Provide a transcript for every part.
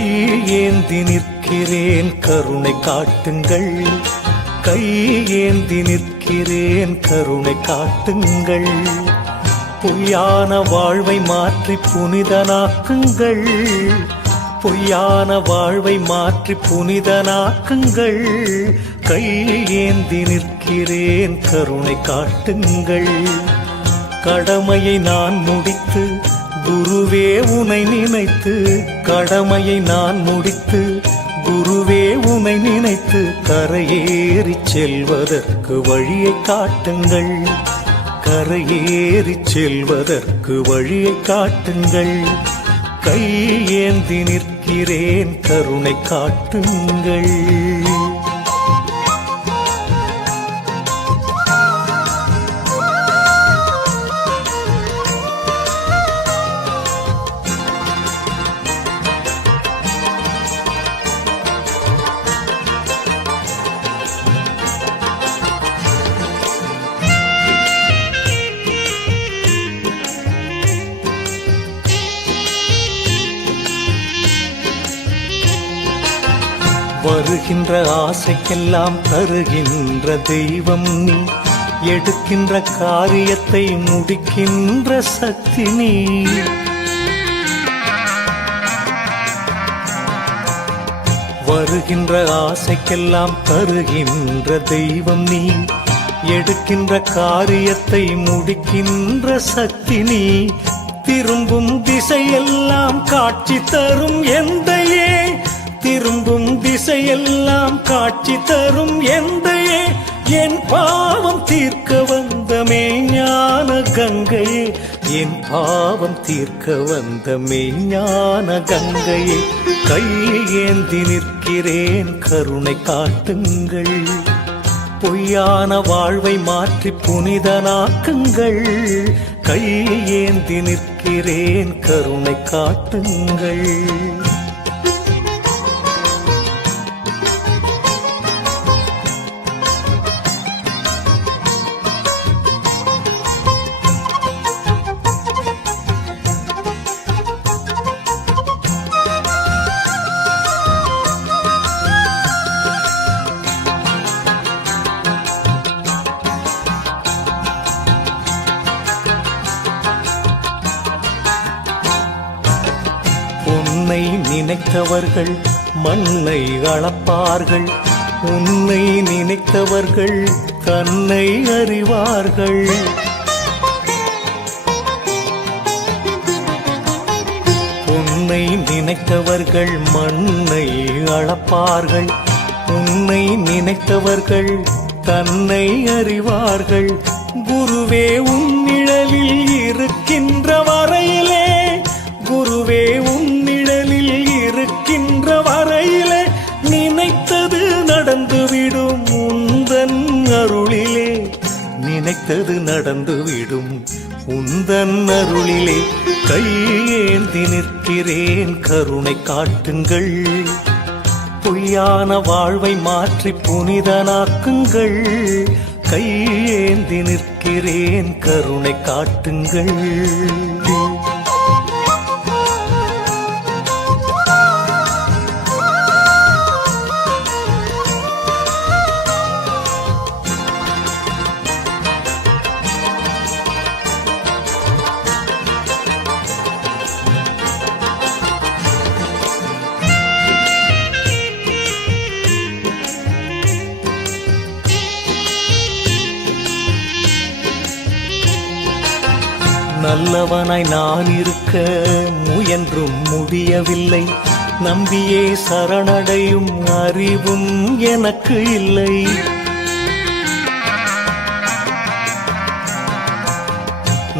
கையேந்தி நிற்கிறேன் கருணை காட்டுங்கள். கையேந்தி நிற்கிறேன் கருணை காட்டுங்கள். பொய்யான வாழ்வை மாற்றி புனிதனாக்குங்கள். பொய்யான வாழ்வை மாற்றி புனிதனாக்குங்கள். கையேந்தி நிற்கிறேன் கருணை காட்டுங்கள். கடமையை நான் முடித்து குருவே உனை நினைத்து, கடமையை நான் முடித்து குருவே உனை நினைத்து கரையேறி செல்வதற்கு வழியை காட்டுங்கள். கரையேறி செல்வதற்கு வழியை காட்டுங்கள். கையேந்தி நிற்கிறேன் கருணை காட்டுங்கள். வருகின்ற ஆசைக்கெல்லாம் தருகின்ற தெய்வம் நீ. எடுக்கின்ற காரியத்தை முடிக்கின்ற சக்தி நீ. வருகின்ற ஆசைக்கெல்லாம் தருகின்ற தெய்வம் நீ. எடுக்கின்ற காரியத்தை முடிக்கின்ற சக்தி நீ. திரும்பும் திசையெல்லாம் காட்சி தரும் எந்தையே. திரும்பும் திசையெல்லாம் காட்சி தரும் எந்தையே. என் பாவம் தீர்க்க வந்த மெய்ஞான கங்கையே. என் பாவம் தீர்க்க வந்த மெய்ஞான கங்கையே. கையேந்தி நிற்கிறேன் கருணை காட்டுங்கள். பொய்யான வாழ்வை மாற்றி புனிதனாக்குங்கள். கையேந்தி நிற்கிறேன் கருணை காட்டுங்கள். உன்னை நினைத்தவர்கள் மண்ணை அளப்பார்கள். உன்னை நினைத்தவர்கள் தன்னை அறிவார்கள். உன்னை நினைத்தவர்கள் மண்ணை அளப்பார்கள். உன்னை நினைத்தவர்கள் தன்னை அறிவார்கள். குருவே உன் நிழலில் இருக்கின்ற வரையிலே, குருவே உன் நிழலில் இருக்கின்ற வரையிலே நினைத்தது நடந்துவிடும் உந்தன் அருளிலே. நினைத்தது நடந்துவிடும் உந்தன் அருளிலே. கையேந்தி நிற்கிறேன் கருணை காட்டுங்கள். பொய்யான வாழ்வை மாற்றி புனிதனாக்குங்கள். கையேந்தி நிற்கிறேன் கருணை காட்டுங்கள். நல்லவனாய் நான் இருக்க முயன்றும் முடியவில்லை. நம்பியே சரணடையும் அறிவும் எனக்கு இல்லை.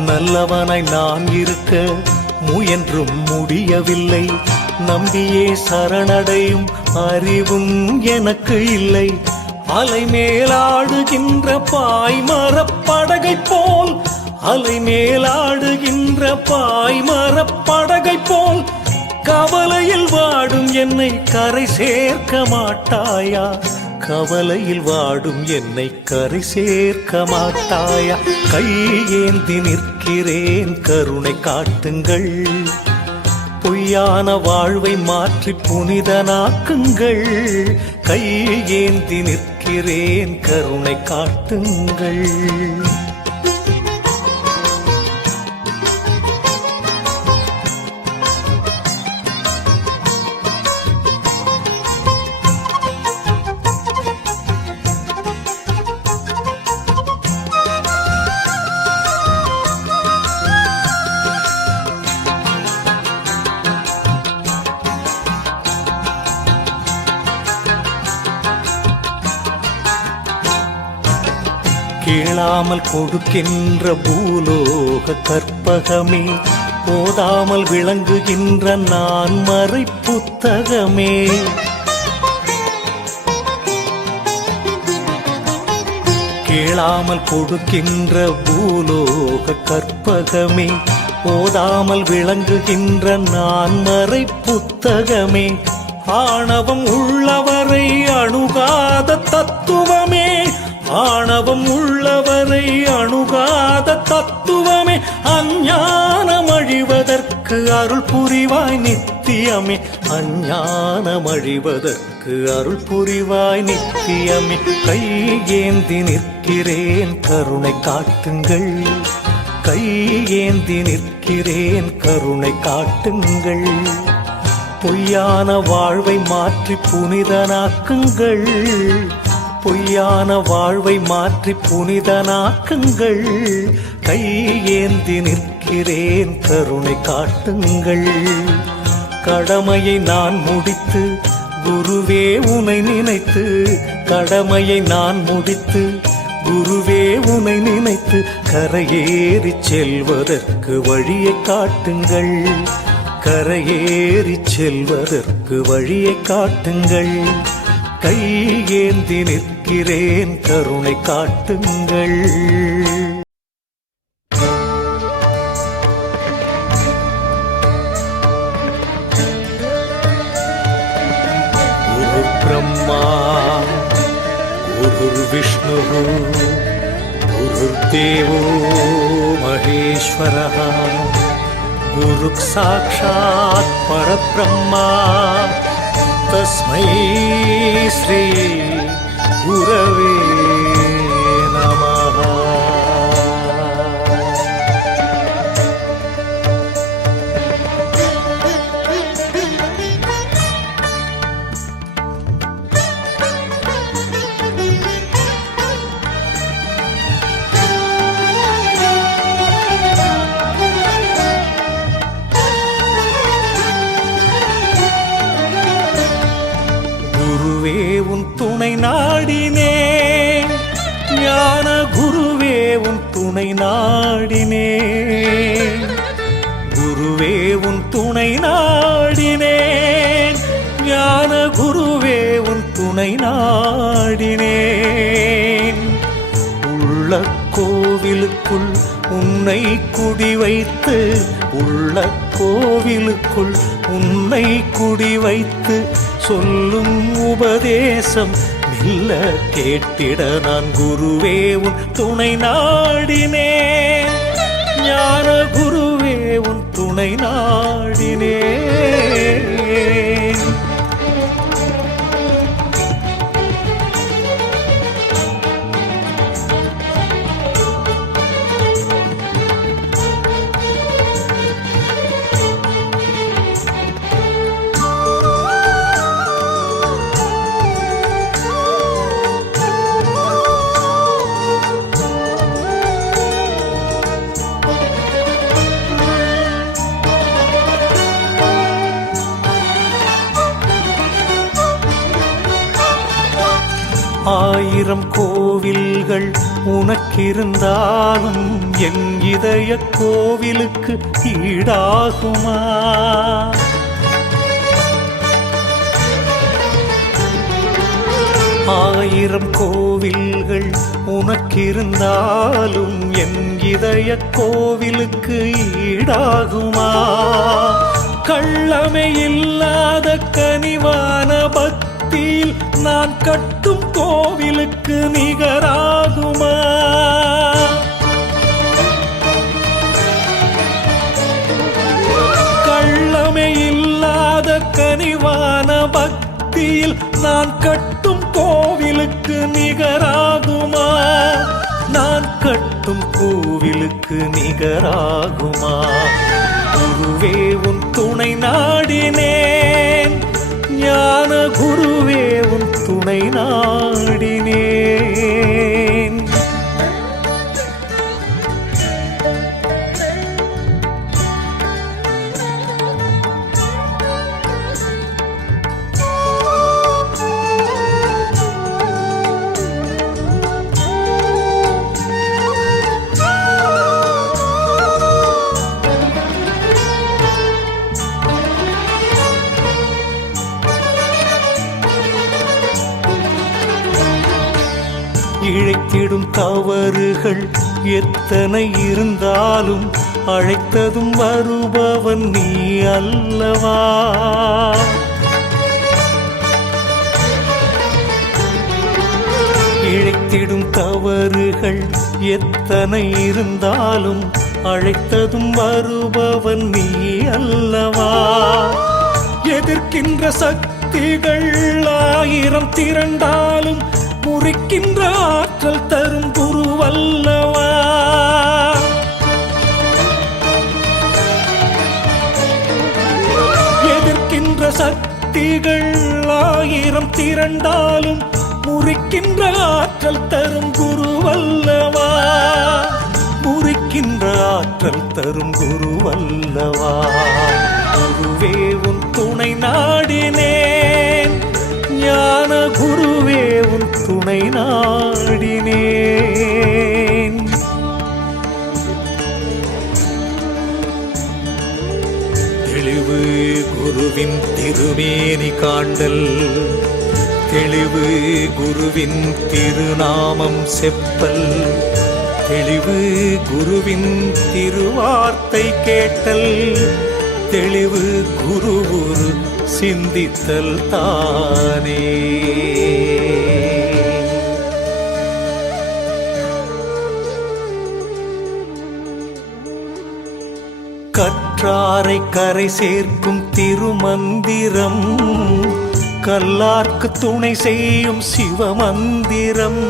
நல்லவனாய் நான் இருக்க முயன்றும் முடியவில்லை. நம்பியே சரணடையும் அறிவும் எனக்கு இல்லை. அலை மேலாடுகின்ற பாய்மரப்படகை போல், அலை மேலாடுகின்ற பாய்மரப்படகை போல் கவலையில் வாடும் என்னை கரை சேர்க்க மாட்டாயா? கவலையில் வாடும் என்னை கரை சேர்க்க மாட்டாயா? கையேந்தி நிற்கிறேன் கருணை காட்டுங்கள். பொய்யான வாழ்வை மாற்றி புனிதனாக்குங்கள். கையேந்தி நிற்கிறேன், கருணை காட்டுங்கள். கேளாமல் கொடுக்கின்ற பூலோக கற்பகமே, போதாமல் விளங்குகின்ற நான் மறை புத்தகமே. கேளாமல் கொடுக்கின்ற பூலோக கற்பகமே, போதாமல் விளங்குகின்ற நான் மறை புத்தகமே. ஆணவம் உள்ளவரை அணுகாத தத்துவமே, ஆணவம் உள்ளவரை அணுகாத தத்துவமே. அஞ்ஞானம் அழிவதற்கு அருள் புரிவாய் நித்தியமே, அஞ்ஞானம் அழிவதற்கு அருள் புரிவாய் நித்தியமே. கையேந்தி நிற்கிறேன், கருணை காட்டுங்கள். கையேந்தி நிற்கிறேன், கருணை காட்டுங்கள். பொய்யான வாழ்வை மாற்றி புனிதனாக்குங்கள். பொய்யான வாழ்வை மாற்றி புனிதனாக்குங்கள். கையேந்தி நிற்கிறேன், கருணை காட்டுங்கள். கடமையை நான் முடித்து குருவே உனை நினைத்து, கடமையை நான் முடித்து குருவே உனை நினைத்து, கரையேறி செல்வதற்கு வழியை காட்டுங்கள். கரையேறி செல்வதற்கு வழியை காட்டுங்கள். கையேந்தி நிற்கிறேன், கருணை காட்டுங்கள். குரு பிரம்மா குரு விஷ்ணு குரு தேவோ மகேஸ்வரः குரு சாக்ஷாத் பரபிரம்மா தஸ்மை ஸ்ரீ குரவே நமः. குருவே உன் துணை நாடினேன், ஞான குருவே உன் துணை நாடினேன். குருவே உன் துணை நாடினேன், ஞான குருவே உன் துணை நாடினேன். உள்ள கோவிலுக்குள் உன்னை குடி வைத்து, உள்ள கோவிலுக்குள் உன்னை குடி வைத்து, சொல்லும் உபதேசம் மெல்ல கேட்டிட நான் குருவே உன் துணை நாடினேன். ஞான குருவே உன் துணை நாடினேன். ஆயிரம் கோவில்கள் உனக்கிருந்தாலும் என் இதய கோவிலுக்கு ஈடாகுமா? ஆயிரம் கோவில்கள் உனக்கிருந்தாலும் என் இதய கோவிலுக்கு ஈடாகுமா? கள்ளமே இல்லாத கனிவான பக்தியில் நான் கட்டும் கோவிலுக்கு நிகராகுமா? கள்ளமே கனிவான பக்தியில் நான் கட்டும் கோவிலுக்கு நிகராகுமா? நான் கட்டும் கோவிலுக்கு நிகராகுமா? குருவே உன் துணை நாடினேன், ஞான குருவே உன் துணை நாடினேன். இழைத்திடும் தவறுகள் எத்தனை இருந்தாலும் அழைத்ததும் வருபவன் நீ அல்லவா? இழைத்திடும் தவறுகள் எத்தனை இருந்தாலும் அழைத்ததும் வருபவன் நீ அல்லவா? எதிர்க்கின்ற சக்திகள் 1000 திரண்டாலும் முறிக்கின்ற ஆற்றல் தரும் குருவல்லவா? எதிர்க்கின்ற சக்திகள் 1000 திரண்டாலும் முறிக்கின்ற ஆற்றல் தரும் குருவல்லவா? முறிக்கின்ற ஆற்றல் தரும் குருவல்லவா? குருவே உன் துணை நாடினேன், ஞான குருவே உன் துணை நாடினேன். தெளிவு குருவின் திருமேனி காண்டல், தெளிவு குருவின் திருநாமம் செப்பல், தெளிவு குருவின் திருவார்த்தை கேட்டல், தெளிவு குருவுரு சிந்தித்தல் தானே. கற்றாரை கரை சேர்க்கும் திருமந்திரம், கல்லார்க்கு துணை செய்யும் சிவமந்திரம்.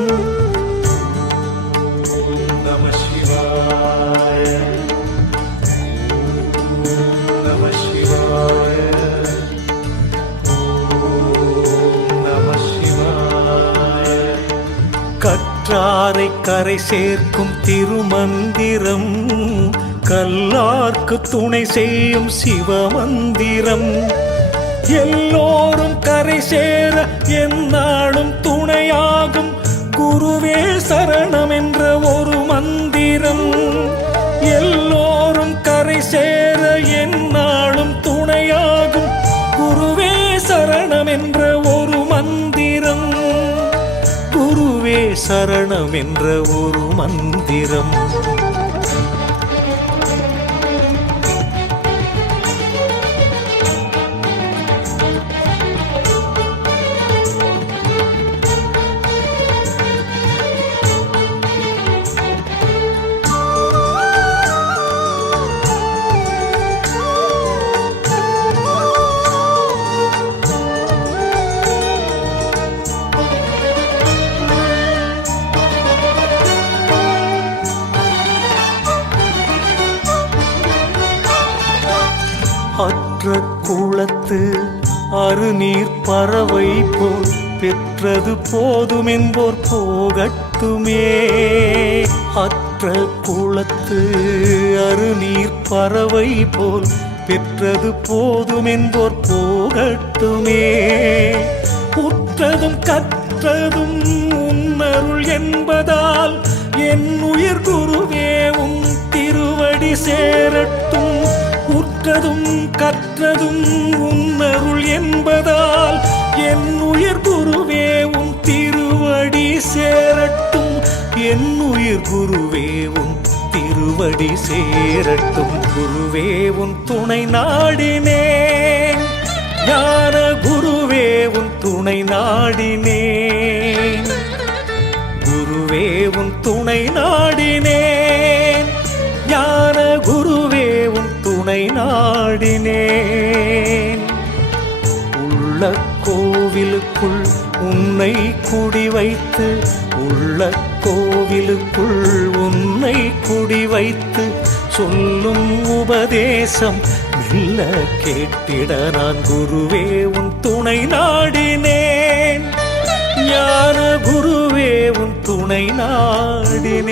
கற்றாரை கரை சேர்க்கும் திருமந்திரம், கல்லார்க்கு துணை செய்யும் சிவமந்திரம். எல்லோரும் கரை சேர எந்நாளும் துணையாகும் குருவே சரணம் என்ற ஒரு மந்திரம். எல்லோரும் கரை சேர எந்நாளும் துணையாகும் குருவே சரணம் என்ற ஒரு மந்திரம். குருவே சரணம் என்ற ஒரு மந்திரம். அற்ற குளத்து அருநீர் பறவை போல் பெற்றது போதும் என்போர் போகட்டுமே. அற்ற குளத்து அருநீர் பறவை போல் பெற்றது போதும் என்போர் போகட்டுமே. உற்றதும் கற்றதும் உன்னருள் என்பதால் என் உயிர் குருவே உன் திருவடி சேரட்டும். உற்றதும் கற்றதும் உன்னருள் என்பதால் என் உயிர் குருவே உன் திருவடி சேரட்டும். என் உயிர் குருவே உன் திருவடி சேரட்டும். குருவே உன் துணை நாடினேன், ஞான குருவே உன் துணை நாடினேன். குருவே உன் துணை நாடினேன், ஞான குருவே உன் துணை நாடினேன். உள்ள கோவிலுக்குள் உன்னை குடி வைத்து, உள்ள கோவிலுக்குள் உன்னை குடி வைத்து சொல்லும் உபதேசம் மெல்ல கேட்டிட நான் குருவே உன் துணை நாடினேன். ஞான குருவே உன் துணை நாடினேன்.